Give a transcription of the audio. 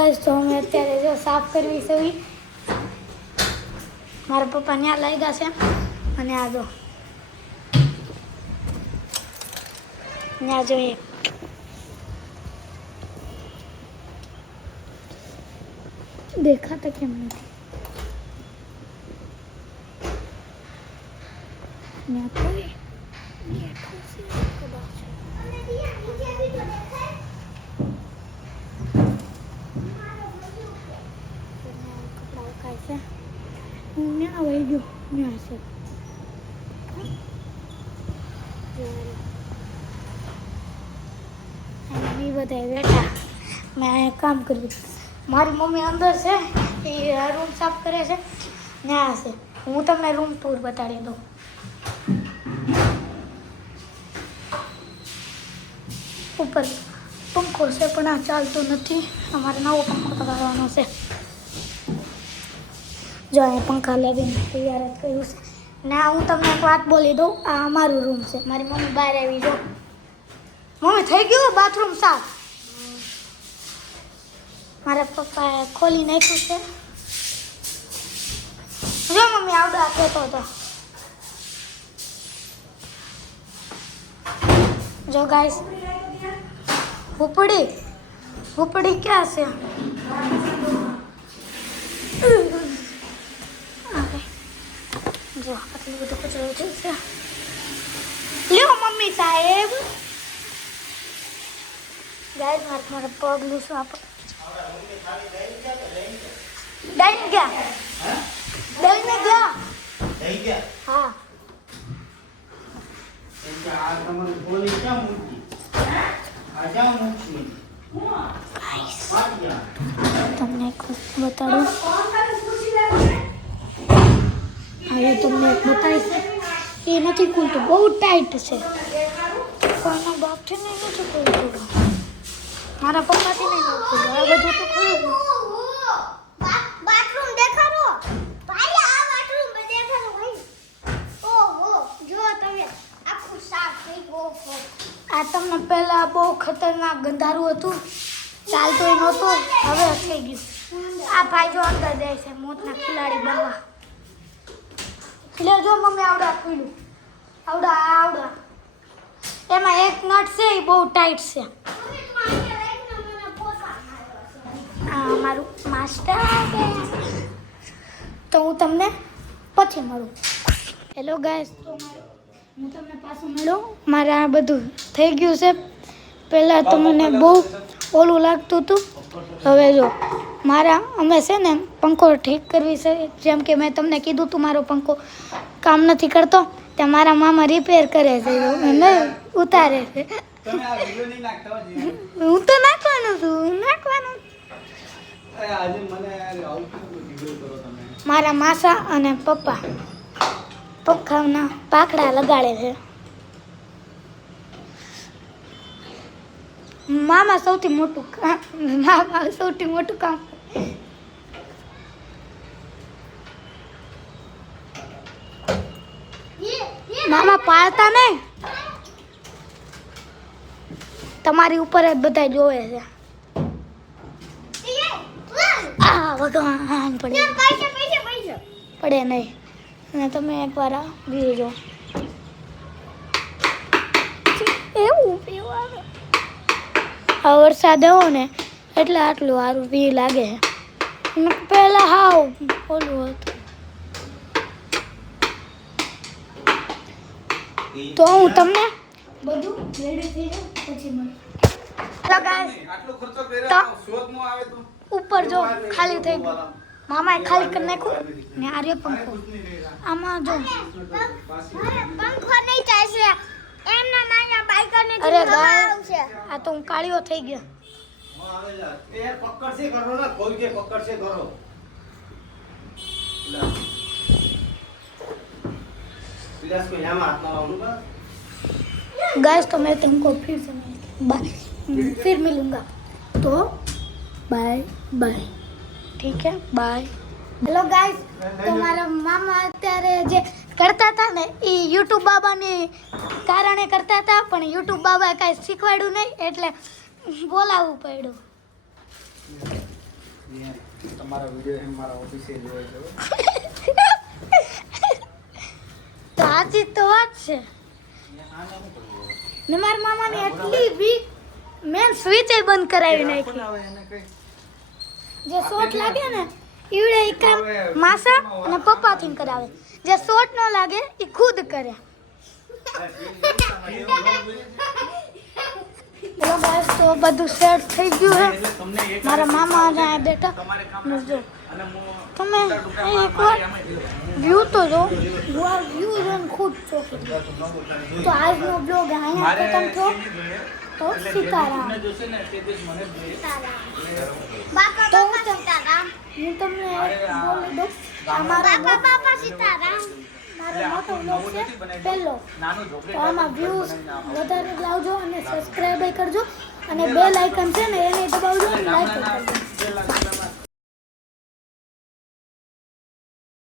guys तो हमें અત્યારે જો સાફ કરવી છે મારા પપ્પા ન્યા લાગ્યા છે અને આ જો ન્યા જોઈએ દેખાતા કેમ નથી ન્યા કોઈ બેઠું છે કદાચ ન્યા વહી ગયો ન્યા છે મમ્મી બધા બેઠા મેં અહીંયા કામ કર્યું મારી મમ્મી અંદર છે એ રૂમ સાફ કરે છે ન્યા છે હું તમને રૂમ ટૂર બતાડી દઉં ઉપર પંખો છે પણ આ ચાલતો નથી અમારે નવો પંખો લગાડવાનો છે જો અહીંયા પંખા લાવીને તૈયાર જ કર્યું છે ના હું તમને એક વાત બોલી દઉં આ અમારું રૂમ છે મારી મમ્મી બહાર આવી જો મમ્મી થઈ ગયું બાથરૂમ સાફ મારા પપ્પાએ ખોલી નાખ્યું છે જો મમ્મી આવડા કહેતો હતો જો ગાઈસ ઉપડી ક્યાં છે જો આટલું બધું કચરો છે લ્યો મમ્મી સાહેબ ગાઈસ મારા પગલું શું આપણે દઈને ગયા હા તમને એક બતાડું હવે તમને એક બતાવીશ એ નથી ખુલતું બહુ ટાઈટ છે પપ્પાના બાપથી નહીં નથી ખુલતું મારા પપ્પાથી નહીં ખુલતું આ બધું તો ખુલ્લું બાથરૂમ દેખાડો ભાઈ આ બાથરૂમ દેખાડો ભાઈ ઓહો જો તમે આખું સાફ થઈ ઓહો આ તમને પહેલા બહુ ખતરનાક ગંધારું હતું ચાલતું નહોતું હવે થઈ ગયું આ ભાઈ જો અંદર જાય છે મોતના ખિલાડી બનવા એટલે જો મમ્મી આવડા ખુલ્લું આવડા એમાં એક નટ છે એ બહુ ટાઈટ છે આ મારું માસ્ટર તો હું તમને પછી મળું હેલો ગાઈસ તો હું તમને પાછું મળું મારે આ બધું થઈ ગયું છે પહેલાં તો મને બહુ ઓલું લાગતું હતું હવે જો અમે છે ને પંખો ઠીક કરવી છે જેમ કે મેં તમને કીધું હતું મારો પંખો કામ નથી કરતો ત્યાં મારા મામા રિપેર કરે છે નહીં ઉતારે છે હું તો નાખવાનું મારા માસા અને પપ્પા પંખાના પાખડા લગાડે છે મામા સૌથી મોટું કામ મામા પાડતા નહીં તમારી ઉપર જ બધા જોવે છે આ ભગવાન પડે નહીં અને તમે એકવાર વ્યૂ જો એવું આ વરસાદ આવ્યો ને એટલે આટલું સારું વ્યૂ લાગે છે પહેલાં હાવ ઓલું હતું તો હું તમને બધું રેડી થઈ જાય પછી મળું ઉપર જો ખાલી થઈ ગયું મામાએ ખાલી કરી નાખ્યું ને આ રે પંખો આમાં જો પંખો નહીં ચાલશે એમના માયા બાઈકર ને અરે ગાઈસ આ તો હું કાળીઓ થઈ ગયો એ પકડ से करो ना खोल के पकड़ से करो प्लस को यहां हाथ ना लाऊंगा गाइस तो मैं तुमको फिर मिलूंगा तो बाय बाय ठीक है बाय हेलो गाइस तो મારા મામા અત્યારે જે કરતા હતા ને એ યુટ્યુબ બાબાને કારણે કરતા હતા પણ યુટ્યુબ બાબા કાંઈ શીખવાડ્યું નહીં એટલે બોલાવવું પડ્યું તમારા વિડીયો એમ મારા ઓફિસે જોવે છે તો આજી તો વાત છે ને મારા મામાની એટલી વીક મેન સ્વિચ બંધ કરાવી નાખી જે શોટ લાગે ને ઈવડે ઈ કામ માસા અને પપ્પાથી કરાવે જે શોટ ન લાગે એ ખુદ કરે બોલો ગાઈસ તો બધું સેટ થઈ ગયું છે મારા મામા અહીંયા બેઠા ને જો તમે અહીં એકવાર વ્યૂ તો જો વ્યૂ જોઈને ખુદ ચોકી તો આજનો બ્લોગ અહીંયા ખતમ થયો તો સીતારામ બાપા તો બાપા સીતારામ હું તમને બોલી દઉં બાપા અમારા બાપા સીતારામ મારો મોટો બ્લોગ છે પહેલો તો આમાં વ્યૂઝ વધારે લાવજો અને સબસ્ક્રાઈબ કરજો અને બેલ આઇકન છે ને એને દબાવજો અને લાઈક કરજો